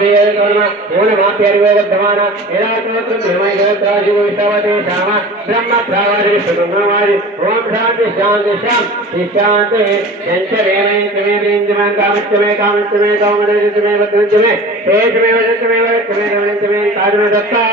Vedana, Yona Perdavana, Erato, Traji, Savate, Sama, Brahma Travari, Sudhamari, Om Shanti Shanti Sham, Shanti, Century, Indiman, Kamitame, Kamitame, Kamitame, Vatame, Pejame, Kadma Datta,